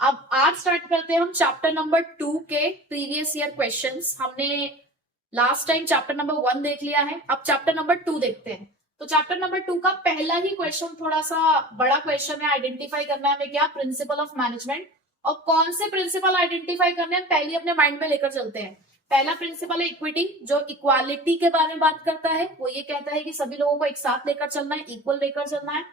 अब आज स्टार्ट करते हैं हम चैप्टर नंबर 2 के प्रीवियस ईयर क्वेश्चंस। हमने लास्ट टाइम चैप्टर नंबर 1 देख लिया है, अब चैप्टर नंबर 2 देखते हैं। तो चैप्टर नंबर 2 का पहला ही क्वेश्चन थोड़ा सा बड़ा क्वेश्चन है। आइडेंटिफाई करना है हमें क्या, प्रिंसिपल ऑफ मैनेजमेंट। और कौन से प्रिंसिपल आइडेंटिफाई करने हैं पहले अपने माइंड में लेकर चलते हैं। पहला प्रिंसिपल है इक्विटी, जो इक्वालिटी के बारे में बात करता है। वो ये कहता है कि सभी लोगों को एक साथ लेकर चलना है, इक्वल लेकर चलना है।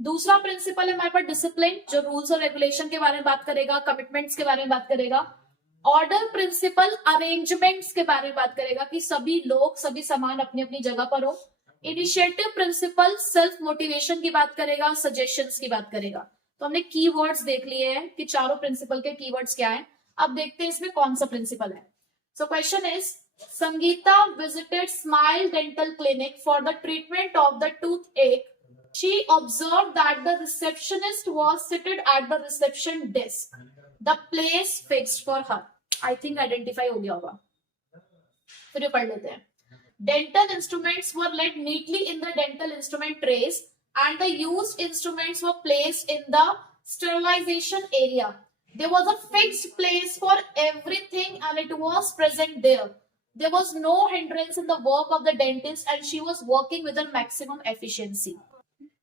दूसरा प्रिंसिपल है हमारे पास डिसिप्लिन, जो रूल्स और रेगुलेशन के बारे में बात करेगा, कमिटमेंट्स के बारे में बात करेगा। ऑर्डर प्रिंसिपल अरेंजमेंट्स के बारे में बात करेगा कि सभी लोग सभी समान अपनी अपनी जगह पर हो। इनिशिएटिव प्रिंसिपल सेल्फ मोटिवेशन की बात करेगा, सजेशंस की बात करेगा। तो हमने कीवर्ड्स देख लिए हैं कि चारों प्रिंसिपल के कीवर्ड्स क्या हैं। अब देखते हैं इसमें कौन सा प्रिंसिपल है। So question is, Sangeeta visited smile dental clinic for the treatment of the tooth एक. She observed that the receptionist was seated at the reception desk. The place fixed for her. I think identify हो गया होगा। फिर पढ़ लेते हैं। Dental instruments were laid neatly in the dental instrument trays, and the used instruments were placed in the sterilization area. There was a fixed place for everything, and it was present there. There was no hindrance in the work of the dentist, and she was working with a maximum efficiency.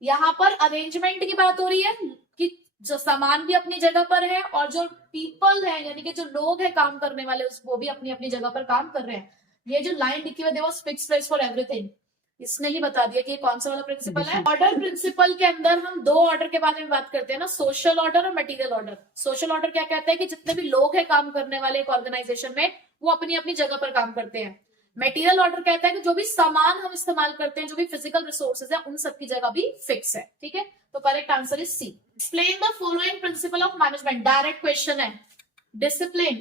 यहाँ पर arrangement की बात हो रही है कि जो सामान भी अपनी जगह पर है और जो पीपल है यानी कि जो लोग हैं काम करने वाले वो भी अपनी अपनी जगह पर काम कर रहे हैं। ये जो लाइन लिखी हुई है, there was fixed place for everything, इसने ही बता दिया कि ये कौन सा वाला प्रिंसिपल है। ऑर्डर प्रिंसिपल के अंदर हम दो ऑर्डर के बारे में बात करते हैं ना, सोशल ऑर्डर और मटेरियल ऑर्डर। सोशल ऑर्डर क्या कहता है कि जितने भी लोग हैं काम करने वाले एक ऑर्गेनाइजेशन में, वो अपनी अपनी जगह पर काम करते हैं। मटेरियल ऑर्डर कहता है कि जो भी सामान हम इस्तेमाल करते हैं, जो भी फिजिकल रिसोर्सेज है, उन सबकी जगह भी फिक्स है। ठीक है, तो correct answer is C. Explain the following principle of management. Direct question है। डिसिप्लिन,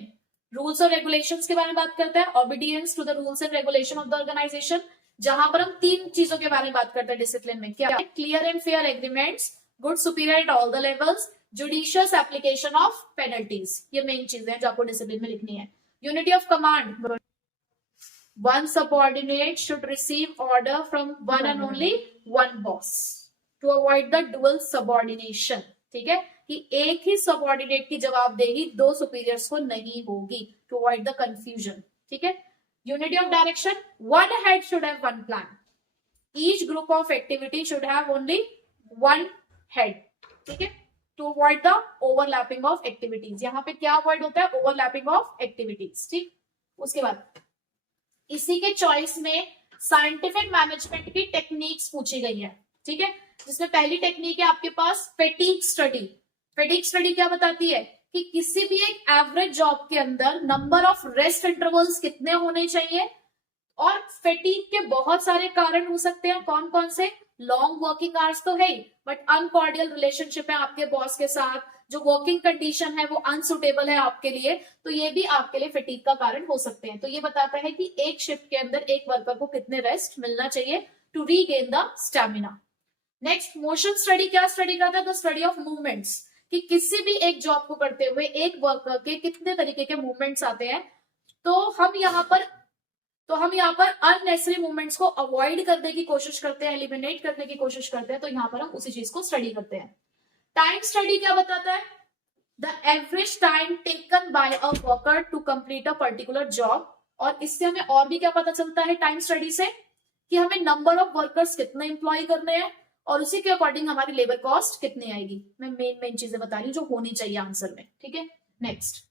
रूल्स और रेगुलेशंस के बारे में बात करता है। Obedience to the rules and regulation of the organisation, जहां पर हम तीन चीजों के बारे में बात करते हैं डिसिप्लिन में। क्या? Clear and fair agreements, good superior at all the levels, judicious application of penalties. ये मेन चीजें हैं जो आपको डिसिप्लिन में लिखनी है। Unity of command, one subordinate should receive order from one and only one boss to avoid the dual subordination. ठीक है, कि एक ही सबॉर्डिनेट की जवाबदेही दो सुपीरियर्स को नहीं होगी, to avoid the confusion. ठीक है, unity of direction, one head should have one plan. Each group of activity should have only one head. ठीक है, to avoid the overlapping of activities. यहाँ पे क्या अवॉइड होता है? overlapping of activities. ठीक, उसके बाद इसी के चॉइस में साइंटिफिक मैनेजमेंट की टेक्निक्स पूछी गई है। ठीक है, जिसमें पहली टेक्निक है आपके पास फैटिग स्टडी। फैटिग स्टडी क्या बताती है कि किसी भी एक एवरेज जॉब के अंदर नंबर ऑफ रेस्ट इंटरवल्स कितने होने चाहिए। और फैटिग के बहुत सारे कारण हो सकते हैं, कौन कौन से? लॉन्ग वर्किंग आवर्स तो है ही, बट अनकॉर्डियल रिलेशनशिप है आपके बॉस के साथ, जो वर्किंग कंडीशन है वो अनसुटेबल है आपके लिए, तो ये भी आपके लिए फैटिग का कारण हो सकते हैं। तो ये बताता है कि एक शिफ्ट के अंदर एक वर्कर को कितने रेस्ट मिलना चाहिए to regain the stamina. Next, motion study क्या स्टडी करता है? द स्टडी ऑफ मूवमेंट्स, कि किसी भी एक जॉब को करते हुए एक वर्कर के कितने तरीके के मूवमेंट्स आते हैं। तो हम यहाँ पर अननेसेसरी मूवमेंट्स को अवॉइड करने की कोशिश करते हैं, एलिमिनेट करने की कोशिश करते हैं। तो यहाँ पर हम उसी चीज को स्टडी करते हैं। टाइम स्टडी क्या बताता है? The average time taken by a worker to complete a particular job. और इससे हमें और भी क्या पता चलता है टाइम स्टडी से? कि हमें नंबर ऑफ वर्कर्स कितने इंप्लॉय करने हैं और उसी के अकॉर्डिंग हमारी लेबर कॉस्ट कितनी आएगी। मैं मेन चीजें बता रही हूँ जो होनी चाहिए आंसर में। ठीक है, नेक्स्ट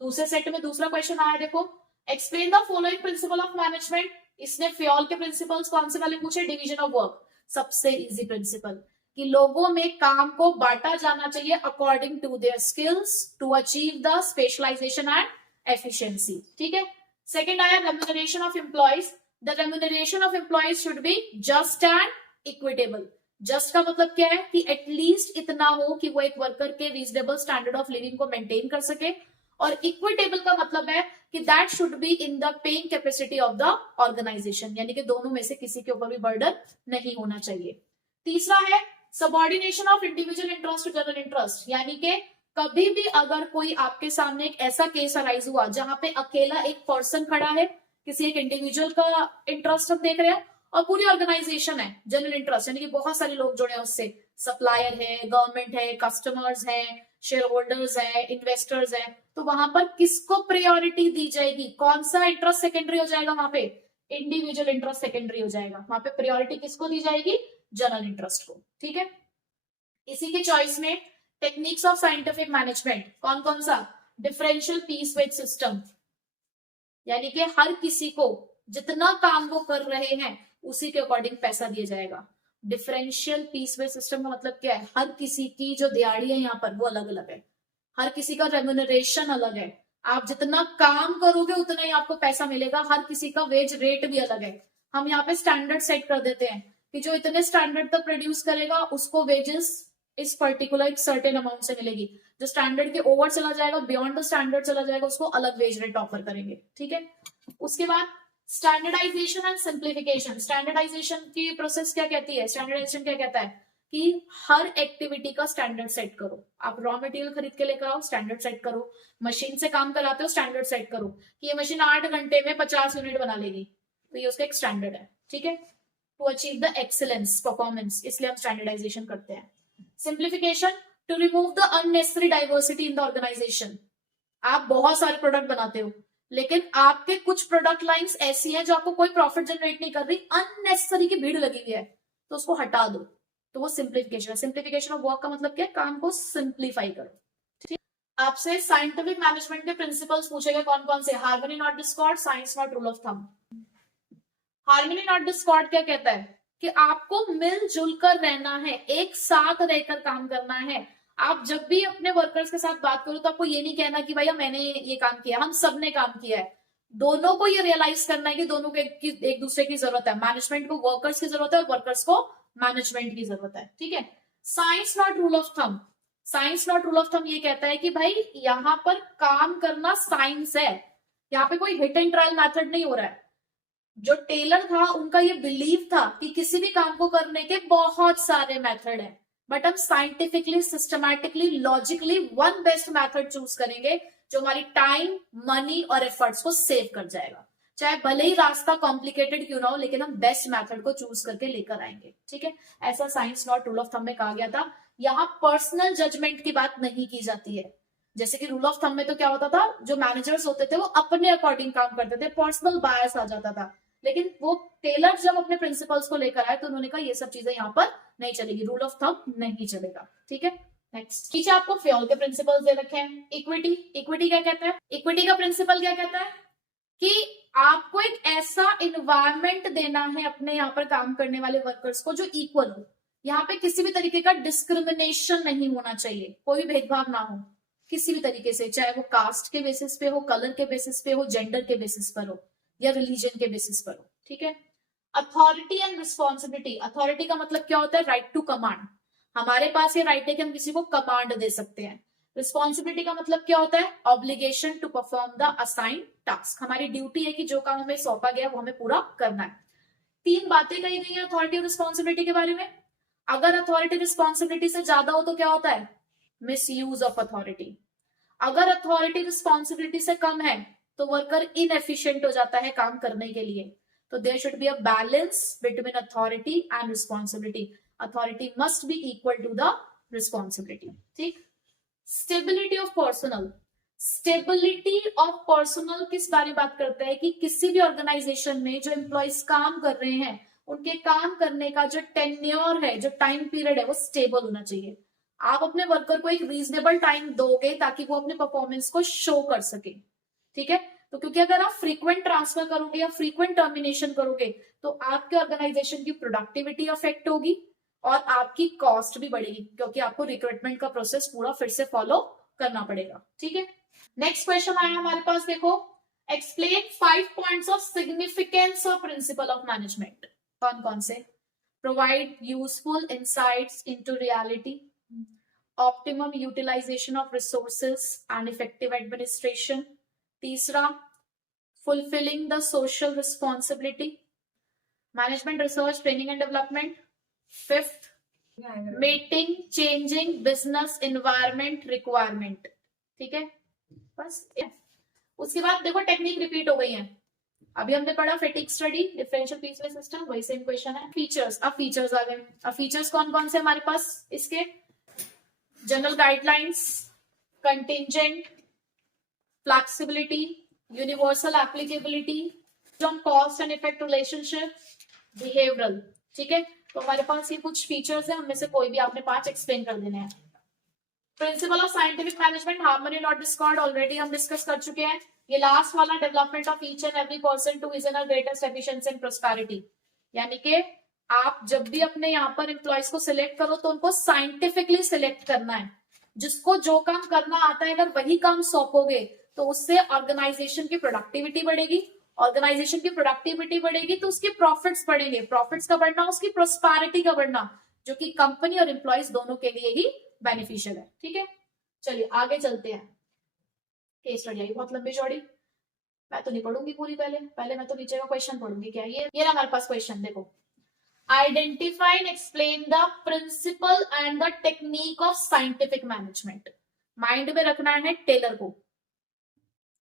दूसरे सेट में दूसरा क्वेश्चन आया, देखो। Explain the following principle of management. इसने फ्योल के प्रिंसिपल्स कौन से वाले पूछे? डिवीजन ऑफ वर्क, सबसे इजी प्रिंसिपल, कि लोगों में काम को बांटा जाना चाहिए according to their skills to achieve the specialisation and efficiency. ठीक है, सेकंड आया remuneration of employees. The remuneration of employees should be just and equitable. Just का मतलब क्या है? कि एटलीस्ट इतना हो कि वो एक वर्कर के रीजनेबल स्टैंडर्ड ऑफ लिविंग को मेंटेन कर सके। और इक्विटेबल का मतलब है कि that should be in the paying capacity of the organization, यानी कि दोनों में से किसी के ऊपर भी बर्डन नहीं होना चाहिए। तीसरा है subordination of individual interest to general interest, यानी कि कभी भी अगर कोई आपके सामने एक ऐसा केस अराइज हुआ जहां पे अकेला एक पर्सन खड़ा है, किसी एक इंडिविजुअल का इंटरेस्ट हम देख रहे हैं, और पूरी ऑर्गेनाइजेशन है जनरल इंटरेस्ट, यानी कि बहुत सारे लोग जुड़े हैं उससे, सप्लायर है, गवर्नमेंट है, कस्टमर्स है, शेयर होल्डर्स है, इन्वेस्टर्स है, तो वहां पर किसको प्रायोरिटी दी जाएगी, कौन सा इंटरेस्ट सेकेंडरी हो जाएगा, वहां पे इंडिविजुअल इंटरेस्ट सेकेंडरी हो जाएगा, वहां पे प्रायोरिटी किसको दी जाएगी, जनरल इंटरेस्ट को। ठीक है, इसी के चॉइस में टेक्निक्स ऑफ साइंटिफिक मैनेजमेंट कौन कौन सा, डिफरेंशियल पीस वेज सिस्टम, यानी कि हर किसी को जितना काम वो कर रहे हैं उसी के अकॉर्डिंग पैसा दिया जाएगा। डिफरेंशियल पीस वेज सिस्टम का मतलब क्या है, हर किसी की जो दिहाड़ी है यहाँ पर वो अलग अलग है, हर किसी का रेम्यूनरेशन अलग है, आप जितना काम करोगे उतना ही आपको पैसा मिलेगा, हर किसी का वेज रेट भी अलग है। हम यहाँ पे स्टैंडर्ड सेट कर देते हैं कि जो इतने स्टैंडर्ड तक प्रोड्यूस करेगा उसको वेजेस इस पर्टिकुलर सर्टेन अमाउंट से मिलेगी, जो स्टैंडर्ड के ओवर चला जाएगा, बियॉन्ड द स्टैंडर्ड चला जाएगा, उसको अलग वेज रेट ऑफर करेंगे। ठीक है, उसके बाद स्टैंडर्डाइजेशन एंड सिंप्लीफिकेशन। स्टैंडर्डाइजेशन की प्रोसेस क्या कहती है, स्टैंडर्डाइजेशन क्या कहता है कि हर एक्टिविटी का स्टैंडर्ड सेट करो। आप रॉ मटेरियल खरीद के लेकर आओ, स्टैंडर्ड सेट करो, मशीन से काम कराते हो, स्टैंडर्ड सेट करो कि ये मशीन 8 घंटे में 50 यूनिट बना लेगी, तो ये उसका एक स्टैंडर्ड है। ठीक है, to achieve the excellence performance, इसलिए हम स्टैंडर्डाइजेशन करते हैं। Simplification, to remove the unnecessary diversity in the organization. आप बहुत सारे प्रोडक्ट बनाते हो लेकिन आपके कुछ प्रोडक्ट लाइंस ऐसी हैं जो आपको कोई प्रॉफिट जनरेट नहीं कर रही, अननेसेसरी की भीड़ लगी हुई है, तो उसको हटा दो, तो वो सिंप्लीफिकेशन है। सिंप्लीफिकेशन ऑफ वर्क का मतलब क्या है, काम को सिंप्लीफाई करो। ठीक, आपसे साइंटिफिक मैनेजमेंट के प्रिंसिपल्स पूछेगा कौन कौन से, harmony not Discord, science not rule of thumb. Harmony not Discord क्या कहता है कि आपको मिलजुल कर रहना है, एक साथ रहकर काम करना है। आप जब भी अपने वर्कर्स के साथ बात करो तो आपको ये नहीं कहना कि भैया मैंने ये काम किया, हम सबने काम किया है। दोनों को ये रियलाइज करना है कि दोनों को एक दूसरे की जरूरत है, मैनेजमेंट को वर्कर्स की जरूरत है और वर्कर्स को मैनेजमेंट की जरूरत है। ठीक है, science not rule of thumb. Science not rule of thumb ये कहता है कि भाई यहाँ पर काम करना साइंस है, यहाँ पे कोई हिट एंड ट्रायल मेथड नहीं हो रहा है। जो टेलर था उनका ये बिलीव था कि किसी भी काम को करने के बहुत सारे मेथड हैं, बट हम scientifically, systematically, logically one best method choose करेंगे जो हमारी टाइम, मनी और एफर्ट्स को सेव कर जाएगा। चाहे भले ही रास्ता कॉम्प्लिकेटेड क्यों ना हो, लेकिन हम बेस्ट मेथड को चूज करके लेकर आएंगे। ठीक है, ऐसा science not rule of thumb में कहा गया था। यहाँ पर्सनल जजमेंट की बात नहीं की जाती है। जैसे कि रूल ऑफ थंब में तो क्या होता था, जो मैनेजर्स होते थे वो अपने अकॉर्डिंग काम करते थे, पर्सनल बायस आ जाता था। लेकिन वो टेलर जब अपने प्रिंसिपल्स को लेकर आए तो उन्होंने कहा ये सब चीजें यहाँ पर नहीं चलेगी, रूल ऑफ थंब नहीं चलेगा। ठीक है, नेक्स्ट पीछे आपको फ्योल के प्रिंसिपल्स दे रखे हैं। इक्विटी, इक्विटी क्या कहता है, इक्विटी का प्रिंसिपल क्या कहता है कि आपको एक ऐसा इन्वायरमेंट देना है अपने यहाँ पर काम करने वाले वर्कर्स को जो इक्वल हो। यहाँ पे किसी भी तरीके का डिस्क्रिमिनेशन नहीं होना चाहिए, कोई भेदभाव ना हो किसी भी तरीके से, चाहे वो कास्ट के बेसिस पे हो, कलर के बेसिस पे हो, जेंडर के बेसिस पर हो या रिलीजन के बेसिस पर हो। ठीक है, अथॉरिटी एंड रिस्पॉन्सिबिलिटी। अथॉरिटी का मतलब क्या होता है, राइट टू कमांड। हमारे पास ये राइट है कि हम किसी को कमांड दे सकते हैं। रिस्पॉन्सिबिलिटी का मतलब क्या होता है, obligation to perform the assigned task. हमारी ड्यूटी है कि जो काम हमें सौंपा गया वो हमें पूरा करना है। 3 बातें कही गई हैं अथॉरिटी और रिस्पॉन्सिबिलिटी के बारे में। अगर अथॉरिटी रिस्पॉन्सिबिलिटी से ज्यादा हो तो क्या होता है, मिसयूज ऑफ अथॉरिटी। अगर अथॉरिटी रिस्पॉन्सिबिलिटी से कम है तो वर्कर इनएफिशिएंट हो जाता है काम करने के लिए। तो there should be a balance between authority and responsibility. Authority must be equal to the responsibility. ठीक, stability of personal. Stability of personal किस बारे में बात करता है कि किसी भी ऑर्गेनाइजेशन में जो एम्प्लॉइज काम कर रहे हैं उनके काम करने का जो टेन्योर है, जो टाइम पीरियड है, वो स्टेबल होना चाहिए। आप अपने वर्कर को एक रीजनेबल टाइम दोगे ताकि वो अपने परफॉर्मेंस को शो कर सके। ठीक है, तो क्योंकि अगर आप फ्रीक्वेंट ट्रांसफर करोगे या फ्रीक्वेंट टर्मिनेशन करोगे तो आपके ऑर्गेनाइजेशन की प्रोडक्टिविटी अफेक्ट होगी और आपकी कॉस्ट भी बढ़ेगी, क्योंकि आपको रिक्रूटमेंट का प्रोसेस पूरा फिर से फॉलो करना पड़ेगा। ठीक है, नेक्स्ट क्वेश्चन आया हमारे पास, देखो, explain 5 points of significance of principle of management. कौन कौन से, provide useful insights into reality, optimum utilisation of resources and effective administration, तीसरा fulfilling the social responsibility, management research training and development, fifth meeting changing business environment requirement. ठीक है, बस उसके बाद देखो टेक्निक रिपीट हो गई है। अभी हमने पढ़ा fatigue study, differential piece wage system, वही सेम क्वेश्चन है। फीचर्स, अब फीचर्स आ गए। अब फीचर्स कौन कौन से हमारे पास, इसके general guidelines, contingent, flexibility, universal applicability, cost and effect relationship, behavioural. ठीक है, तो हमारे पास ये कुछ फीचर्स है, उनमें से कोई भी आपने 5 एक्सप्लेन कर देने हैं। Principle of scientific management, harmony not discord, already हम डिस्कस कर चुके हैं। ये लास्ट वाला, development of each and every person to his and greatest efficiency and prosperity, यानी कि आप जब भी अपने यहाँ पर एम्प्लॉयज को सिलेक्ट करो तो उनको साइंटिफिकली सिलेक्ट करना है। जिसको जो काम करना आता है, अगर वही काम सौंपोगे तो उससे ऑर्गेनाइजेशन की प्रोडक्टिविटी बढ़ेगी। ऑर्गेनाइजेशन की प्रोडक्टिविटी बढ़ेगी तो उसके प्रॉफिट्स बढ़ेंगे, प्रॉफिट्स का बढ़ना उसकी प्रोस्पेरिटी का बढ़ना, जो कि कंपनी और एम्प्लॉयज दोनों के लिए ही बेनिफिशियल है। ठीक है, चलिए आगे चलते हैं। केस स्टडी आई बहुत लंबी चौड़ी, मैं तो नहीं पढ़ूंगी पूरी, पहले मैं तो नीचे का क्वेश्चन पढ़ूंगी। क्या ये ना हमारे पास क्वेश्चन, देखो, identify and explain the principle and the technique of scientific management. Mind में रखना है टेलर को,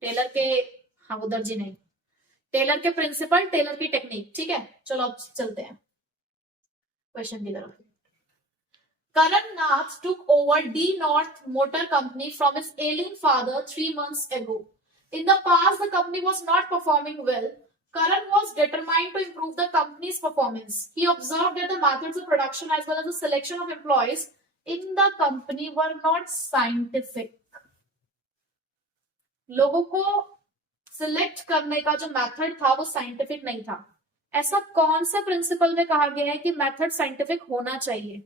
टेलर के, हाँ वो दर्जी नहीं, टेलर के प्रिंसिपल, टेलर की टेक्निक। ठीक है, चलो अब चलते हैं क्वेश्चन की तरफ। Karan Nath took over D North Motor Company from his ailing father 3 months ago. In the past, the company was not performing well. Karan was determined to improve the company's performance. He observed that the methods of production as well as the selection of employees in the company were not scientific. लोगों को select करने का जो method था वो scientific नहीं था। ऐसा कौन सा प्रिंसिपल में कहा गया है कि मेथड साइंटिफिक होना चाहिए?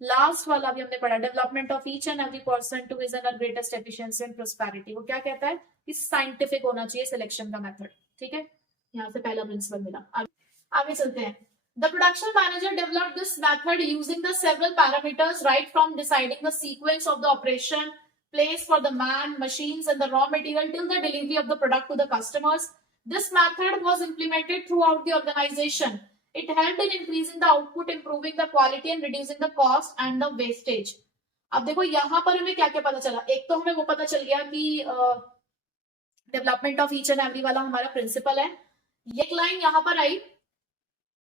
लास्ट वाला भी हमने पढ़ा, development of each and every person to his and greatest efficiency and prosperity. वो क्या कहता है कि साइंटिफिक होना चाहिए सिलेक्शन का मेथड। ठीक है, यहाँ से पहला प्रिंसिपल मिला। आगे चलते हैं। The production manager developed this method using the several parameters, right from deciding the sequence of the operation, place for the man, machines, and the raw material till the delivery of the product to the customers. This method was implemented throughout the organization. It helped in increasing the output, improving the quality, and reducing the cost and the wastage. अब देखो यहाँ पर हमें क्या क्या पता चला। एक तो हमें वो पता चल गया कि development of each and every वाला हमारा प्रिंसिपल है। ये लाइन यहाँ पर आई,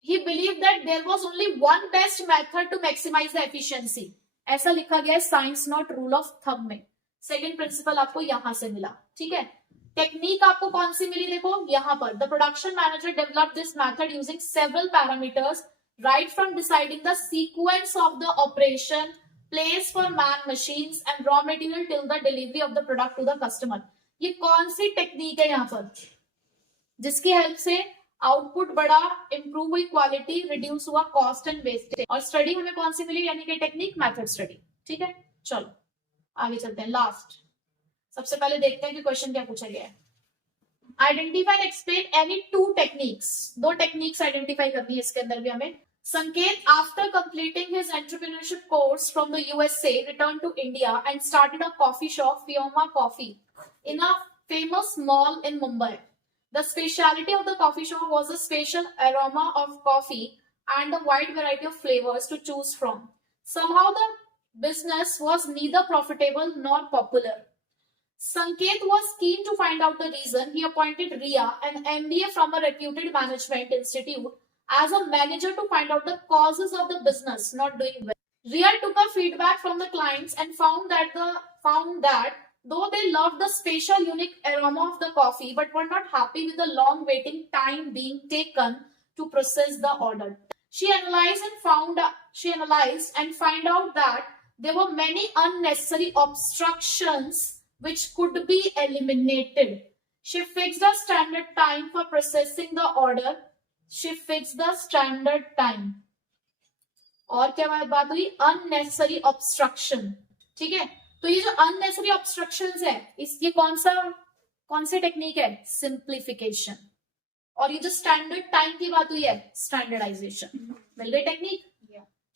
he believed that there was only one best method to maximize the efficiency. ऐसा लिखा गया है science not rule of thumb में। सेकंड प्रिंसिपल आपको यहां से मिला। ठीक है, टेक्निक आपको कौन सी मिली, देखो यहाँ पर, the production manager developed this method using several parameters, right from deciding the sequence of the operation, place for man, machines and raw material till the delivery of the product to the customer. ये कौन सी technique है यहाँ पर जिसकी help से output बढ़ा, improve हुई quality, reduce हुआ कॉस्ट एंड वेस्टेज। और स्टडी हमें कौन सी मिली, यानी कि टेक्निक, मेथड स्टडी। ठीक है, चलो आगे चलते हैं। लास्ट, सबसे पहले देखते हैं कि क्वेश्चन क्या पूछा गया है। Identify and explain any two techniques. दो टेक्निक्स आइडेंटिफाई करनी है इसके अंदर भी हमें। Sanket, after completing his entrepreneurship course from the USA, return to India and started a coffee shop, फियोमा coffee, in a famous mall in Mumbai. The speciality of the coffee shop was a special aroma of coffee and a wide variety of flavors to choose from. Somehow the business was neither profitable nor popular. Sanket was keen to find out the reason. He appointed Ria, an MBA from a reputed management institute, as a manager to find out the causes of the business not doing well. Ria took a feedback from the clients and found that though they loved the special unique aroma of the coffee but were not happy with the long waiting time being taken to process the order. She analyzed and found out that there were many unnecessary obstructions which could be eliminated. She fixed a standard time for processing the order. She fixed the standard time. और क्या बात हुई, unnecessary obstruction. ठीक है, तो ये जो unnecessary obstructions है, ये कौन सी टेक्निक है, सिंप्लीफिकेशन। और ये जो स्टैंडर्ड टाइम की बात हुई है, स्टैंडर्डाइजेशन। मिल गई technique.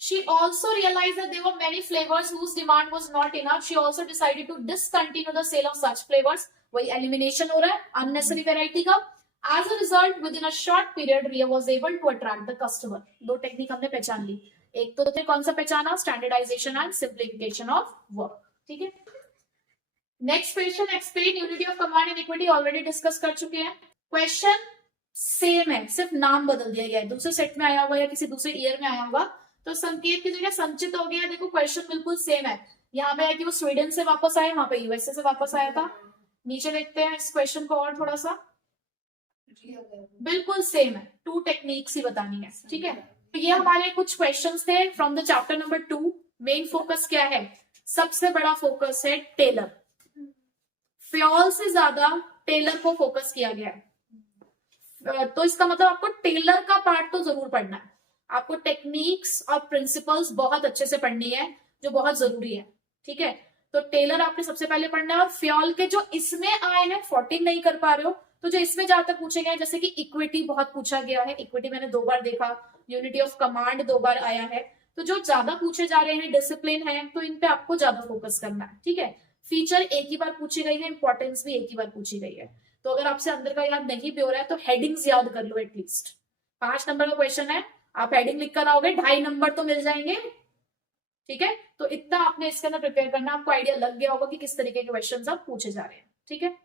She also realized that there were many flavors whose demand was not enough. She also decided to discontinue the sale of such flavors. वही elimination हो रहा है unnecessary variety का. As a result, within a short period, Ria was able to attract the customer. दो technique हमने पहचान ली। एक तो कौन सा पहचाना, standardization and simplification of work. ठीक है, next question, explain unity of command and equity, already discuss कर चुके हैं। क्वेश्चन सेम है, सिर्फ नाम बदल दिया गया है, दूसरे सेट में आया हुआ या किसी दूसरे ईयर में आया होगा, तो संकेत की जगह संचित हो गया। देखो क्वेश्चन बिल्कुल सेम है। यहाँ पे है कि वो स्वीडन से वापस आए, वहां पे यूएसए से वापस आया था। नीचे देखते हैं इस क्वेश्चन को और थोड़ा सा, बिल्कुल सेम है, 2 टेक्निक्स ही बतानी है, ठीक है। तो ये हमारे कुछ क्वेश्चंस थे from the chapter number 2। Main focus क्या है? सबसे बड़ा फोकस है टेलर। फ्योल से ज्यादा टेलर को फोकस किया गया है। तो इसका मतलब आपको टेलर का पार्ट तो जरूर पढ़ना है, आपको टेक्निक्स और प्रिंसिपल्स बहुत अच्छे से पढ़नी है, जो बहुत जरूरी है, ठीक है। तो टेलर आपने सबसे पहले पढ़ना है, और फ्योल के जो इसमें आए हैं 14 नहीं कर पा रहे हो, तो जो इसमें ज्यादा पूछे गए हैं, जैसे कि इक्विटी बहुत पूछा गया है, इक्विटी मैंने 2 बार देखा, यूनिटी ऑफ कमांड 2 बार आया है, तो जो ज्यादा पूछे जा रहे हैं, डिसिप्लिन है, तो इन पे आपको ज्यादा फोकस करना है, ठीक है। फीचर एक ही बार पूछी गई है, इंपॉर्टेंस भी एक ही बार पूछी गई है। तो अगर आपसे अंदर का याद नहीं भी हो रहा है, तो हेडिंग्स याद कर लो एटलीस्ट। 5 नंबर का क्वेश्चन है, आप हेडिंग लिख कर आओगे 2.5 नंबर तो मिल जाएंगे, ठीक है। तो इतना आपने इसके अंदर प्रिपेयर करना, आपको आइडिया लग गया होगा कि किस तरीके के क्वेश्चंस आप पूछे जा रहे हैं, ठीक है।